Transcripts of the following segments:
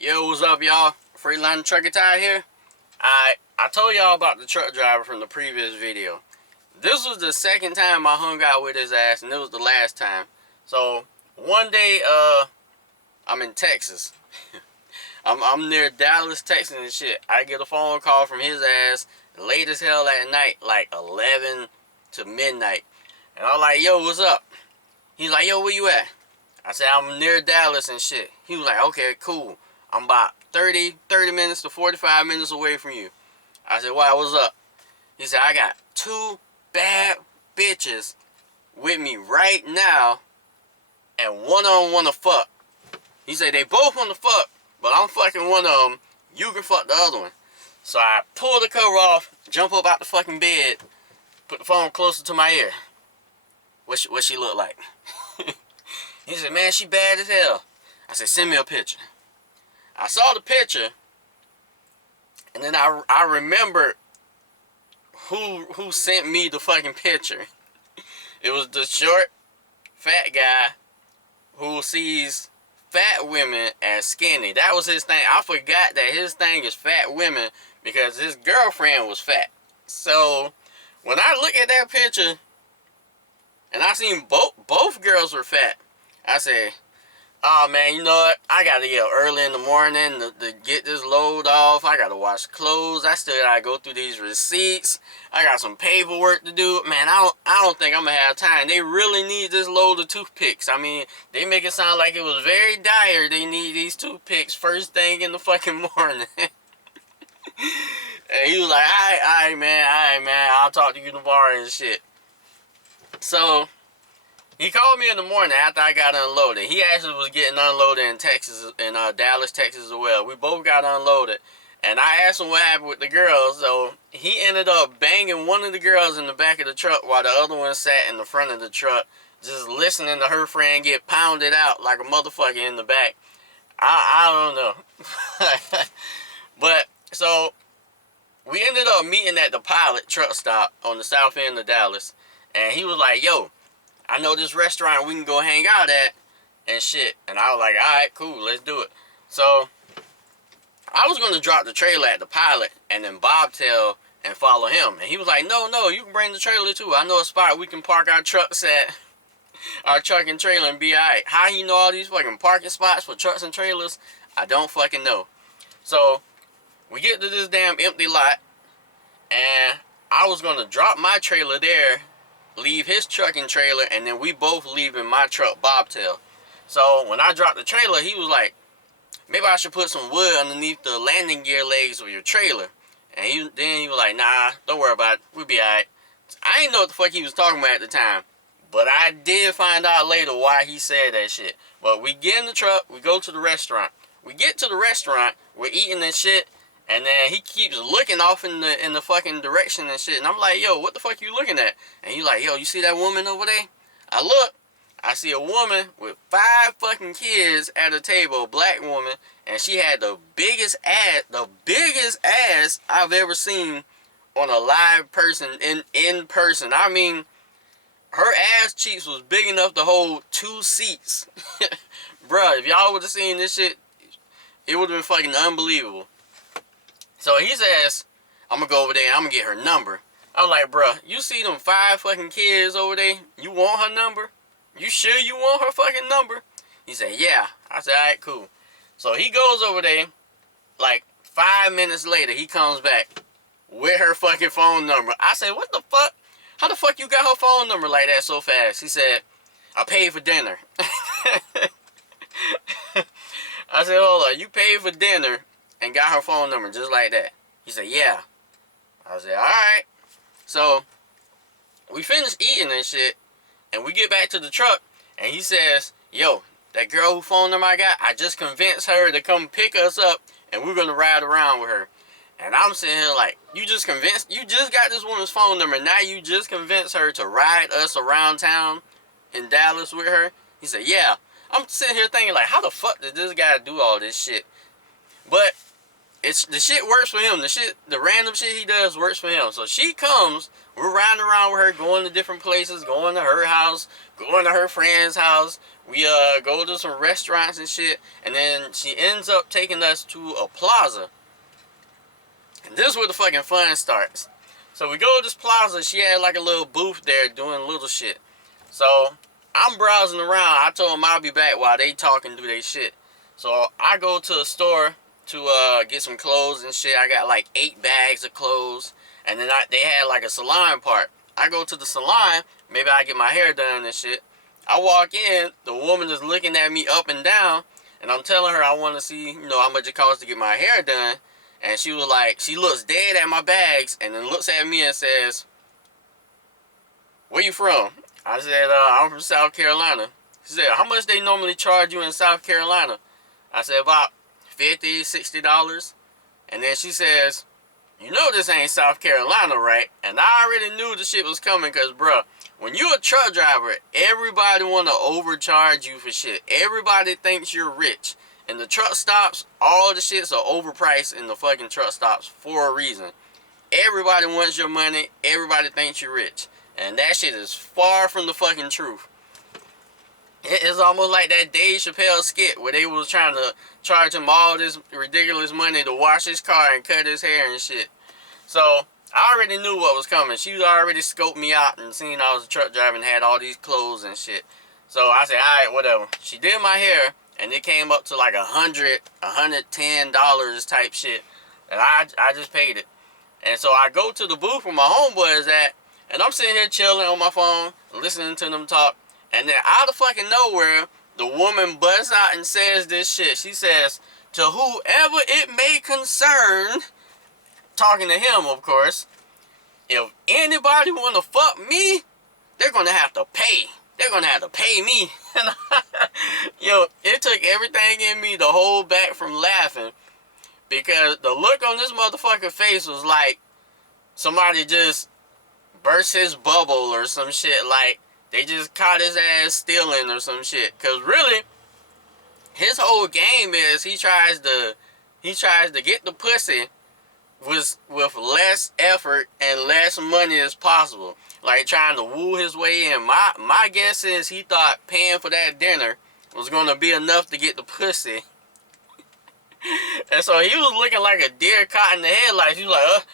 Yo, what's up, y'all? Freightliner Trucker Ty here. I told y'all about the truck driver from the previous video. This was the second time I hung out with his ass, and it was the last time. So one day, I'm in Texas. I'm near Dallas, Texas, and shit. I get a phone call from his ass late as hell at night, like 11 to midnight, and I'm like, "Yo, what's up?" He's like, "Yo, where you at?" I said, "I'm near Dallas and shit." He was like, "Okay, cool. I'm about 30 minutes to 45 minutes away from you." I said, "Why, what's up?" He said, "I got two bad bitches with me right now, and one of them want to fuck." He said, "They both want to fuck, but I'm fucking one of them. You can fuck the other one." So I pull the cover off, jump up out the fucking bed, put the phone closer to my ear. What she look like? He said, "Man, she bad as hell." I said, "Send me a picture." I saw the picture, and then I remembered who sent me the fucking picture. It was the short, fat guy who sees fat women as skinny. That was his thing. I forgot that his thing is fat women because his girlfriend was fat. So when I look at that picture and I seen both girls were fat, I said, "Oh man, you know what? I gotta get up early in the morning to get this load off. I gotta wash clothes. I still gotta go through these receipts. I got some paperwork to do. Man, I don't think I'm gonna have time. They really need this load of toothpicks. I mean, they make it sound like it was very dire. They need these toothpicks first thing in the fucking morning." And he was like, all right, man. I'll talk to you tomorrow and shit." So he called me in the morning after I got unloaded. He actually was getting unloaded in Texas, in Dallas, Texas as well. We both got unloaded. And I asked him what happened with the girls. So he ended up banging one of the girls in the back of the truck while the other one sat in the front of the truck, just listening to her friend get pounded out like a motherfucker in the back. I don't know. But, so, we ended up meeting at the Pilot truck stop on the south end of Dallas. And he was like, "Yo, I know this restaurant we can go hang out at and shit." And I was like, "All right, cool, let's do it." So I was going to drop the trailer at the Pilot and then bobtail and follow him. And he was like, no, you can bring the trailer too. I know a spot we can park our trucks at, our truck and trailer, and be all right. How you know all these fucking parking spots for trucks and trailers? I don't fucking know. So we get to this damn empty lot, and I was going to drop my trailer there, leave his truck and trailer, and then we both leave in my truck bobtail. So when I dropped the trailer, he was like, "Maybe I should put some wood underneath the landing gear legs of your trailer." And then he was like, "Nah, don't worry about it. We'll be alright." I didn't know what the fuck he was talking about at the time, but I did find out later why he said that shit. But we get in the truck, we go to the restaurant. We get to the restaurant, we're eating and shit, and then he keeps looking off in the fucking direction and shit. And I'm like, "Yo, what the fuck you looking at?" And he's like, "Yo, you see that woman over there?" I look. I see a woman with 5 fucking kids at a table, a black woman, and she had the biggest ass I've ever seen on a live person, in person. I mean, her ass cheeks was big enough to hold 2 seats. Bruh, if y'all would have seen this shit, it would have been fucking unbelievable. So he says, "I'm gonna go over there and I'm gonna get her number." I was like, "Bruh, you see them 5 fucking kids over there? You want her number? You sure you want her fucking number?" He said, "Yeah." I said, "All right, cool." So he goes over there. Like 5 minutes later, he comes back with her fucking phone number. I said, "What the fuck? How the fuck you got her phone number like that so fast?" He said, "I paid for dinner." I said, "Hold on, you paid for dinner and got her phone number just like that?" He said, "Yeah." I said, "All right." So we finished eating and shit. And we get back to the truck, and he says, "Yo, that girl who phone number I got, I just convinced her to come pick us up, and we're going to ride around with her." And I'm sitting here like, you just got this woman's phone number, now you just convinced her to ride us around town in Dallas with her? He said, "Yeah." I'm sitting here thinking like, how the fuck did this guy do all this shit? But the shit works for him. The random shit he does works for him. So she comes, we're riding around with her, going to different places, going to her house, going to her friend's house. We go to some restaurants and shit, and then she ends up taking us to a plaza. And this is where the fucking fun starts. So we go to this plaza. She had like a little booth there doing little shit. So I'm browsing around. I told them I'll be back while they talk and do their shit. So I go to a store to get some clothes and shit. I got like 8 bags of clothes. And then they had like a salon part. I go to the salon. Maybe I get my hair done and shit. I walk in. The woman is looking at me up and down. And I'm telling her I want to see, how much it costs to get my hair done. And she was like, she looks dead at my bags and then looks at me and says, "Where you from?" I said, "I'm from South Carolina." She said, "How much they normally charge you in South Carolina?" I said, "About $50, $60. And then she says, "You know this ain't South Carolina, right?" And I already knew the shit was coming because, bruh, when you a truck driver, everybody want to overcharge you for shit. Everybody thinks you're rich. And the truck stops, all the shits are overpriced in the fucking truck stops for a reason. Everybody wants your money. Everybody thinks you're rich. And that shit is far from the fucking truth. It is almost like that Dave Chappelle skit where they was trying to charge him all this ridiculous money to wash his car and cut his hair and shit. So I already knew what was coming. She already scoped me out and seen I was a truck driver and had all these clothes and shit. So I said, alright, whatever. She did my hair. And it came up to like $110 type shit. And I just paid it. And so I go to the booth where my homeboy is at. And I'm sitting here chilling on my phone, listening to them talk. And then out of fucking nowhere, the woman busts out and says this shit. She says, "To whoever it may concern," talking to him, of course, "if anybody want to fuck me, they're going to have to pay. They're going to have to pay me." Yo, it took everything in me to hold back from laughing. Because the look on this motherfucker's face was like somebody just burst his bubble or some shit. Like they just caught his ass stealing or some shit. Because really, his whole game is he tries to get the pussy with less effort and less money as possible. Like trying to woo his way in. My guess is he thought paying for that dinner was going to be enough to get the pussy. And so he was looking like a deer caught in the headlights. He was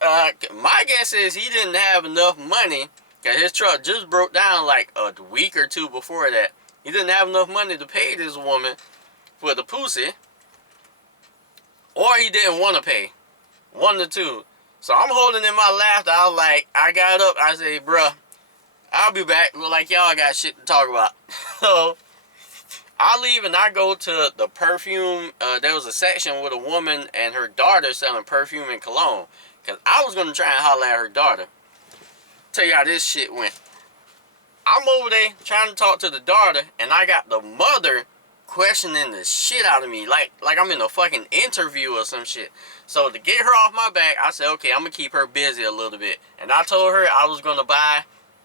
like, my guess is he didn't have enough money because his truck just broke down like a week or two before that. He didn't have enough money to pay this woman for the pussy. Or he didn't want to pay. One of the two. So I'm holding in my laughter. I was like, I got up. I said, "Bruh, I'll be back." Look like y'all got shit to talk about. So I leave and I go to the perfume. There was a section with a woman and her daughter selling perfume and cologne. Because I was going to try and holler at her daughter. Tell you how this shit went. I'm over there trying to talk to the daughter. And I got the mother questioning the shit out of me. Like I'm in a fucking interview or some shit. So to get her off my back, I said, okay, I'm going to keep her busy a little bit. And I told her I was going to buy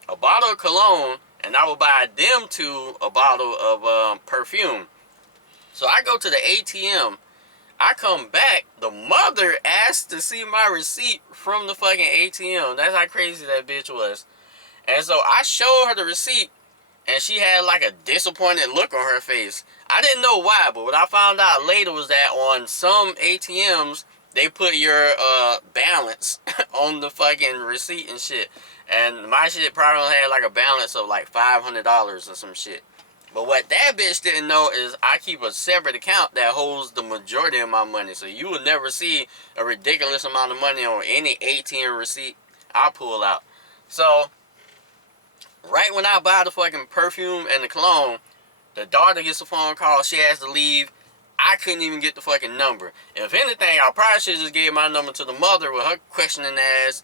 a bottle of cologne. And I would buy them two a bottle of perfume. So I go to the ATM. I come back. The mother asked to see my receipt from the fucking ATM. That's how crazy that bitch was. And so I showed her the receipt. And she had like a disappointed look on her face. I didn't know why, but what I found out later was that on some ATMs, they put your balance on the fucking receipt and shit. And my shit probably had like a balance of like $500 or some shit. But what that bitch didn't know is I keep a separate account that holds the majority of my money. So you would never see a ridiculous amount of money on any ATM receipt I pull out. So right when I buy the fucking perfume and the cologne, the daughter gets a phone call. She has to leave. I couldn't even get the fucking number. If anything, I probably should have just gave my number to the mother with her questioning ass,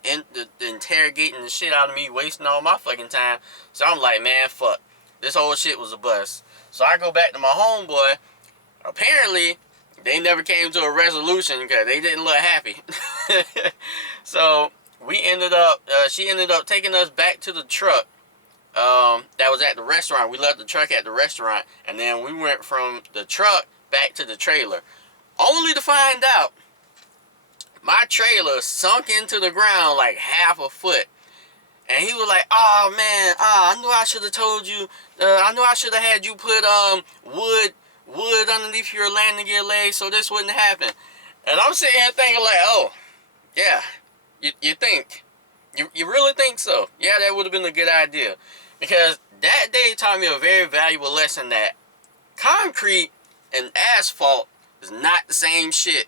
interrogating the shit out of me, wasting all my fucking time. So I'm like, man, fuck. This whole shit was a bust. So I go back to my homeboy. Apparently, they never came to a resolution because they didn't look happy. So we ended up, she ended up taking us back to the truck. That was at the restaurant. We left the truck at the restaurant, and then we went from the truck back to the trailer. only to find out my trailer sunk into the ground like half a foot. And he was like, oh man, I knew I should have told you, I knew I should have had you put wood underneath your landing gear leg so this wouldn't happen. And I'm sitting here thinking like, oh, yeah, you think, you really think so? Yeah, that would have been a good idea. Because that day taught me a very valuable lesson that concrete and asphalt is not the same shit.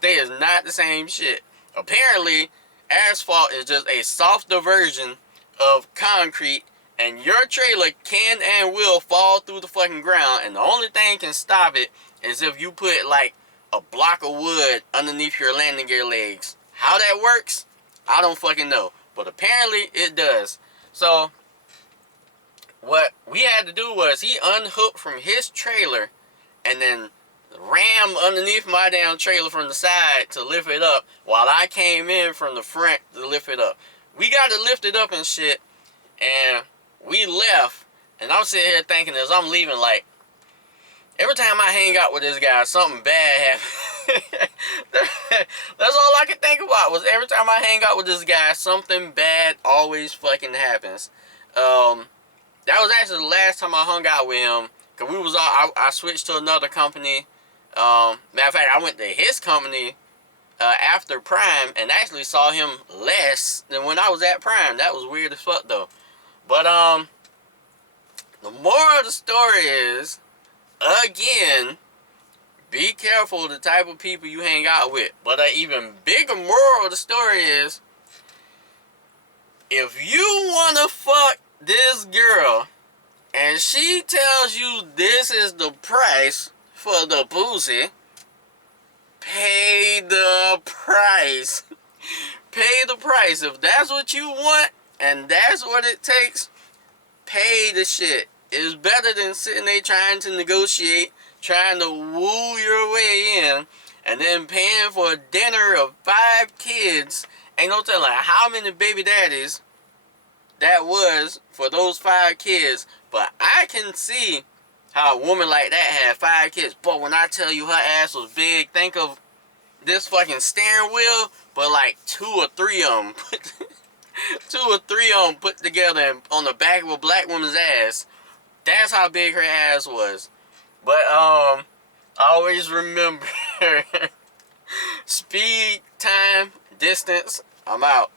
They is not the same shit. Apparently, asphalt is just a softer version of concrete, and your trailer can and will fall through the fucking ground, and the only thing can stop it is if you put like a block of wood underneath your landing gear legs. How that works, I don't fucking know, but apparently it does. So what we had to do was he unhooked from his trailer and then rammed underneath my damn trailer from the side to lift it up while I came in from the front to lift it up. We got it lifted up and shit, and we left, and I'm sitting here thinking as I'm leaving, like, every time I hang out with this guy, something bad happens. That's all I could think about, was every time I hang out with this guy, something bad always fucking happens. That was actually the last time I hung out with him, because we was all, I switched to another company. Matter of fact, I went to his company after Prime and actually saw him less than when I was at Prime. That was weird as fuck though. But the moral of the story is, again, be careful the type of people you hang out with. But an even bigger moral of the story is, if you wanna fuck this girl and she tells you this is the price for the pussy, pay the price. Pay the price. If that's what you want and that's what it takes, pay the shit. It's better than sitting there trying to negotiate, trying to woo your way in, and then paying for a dinner of 5 kids. Ain't no telling how many baby daddies that was for those 5 kids. But I can see how a woman like that had 5 kids. But when I tell you her ass was big, think of this fucking steering wheel, but like 2 or 3 of them. 2 or 3 of them put together and on the back of a black woman's ass. That's how big her ass was. But I always remember speed, time, distance. I'm out.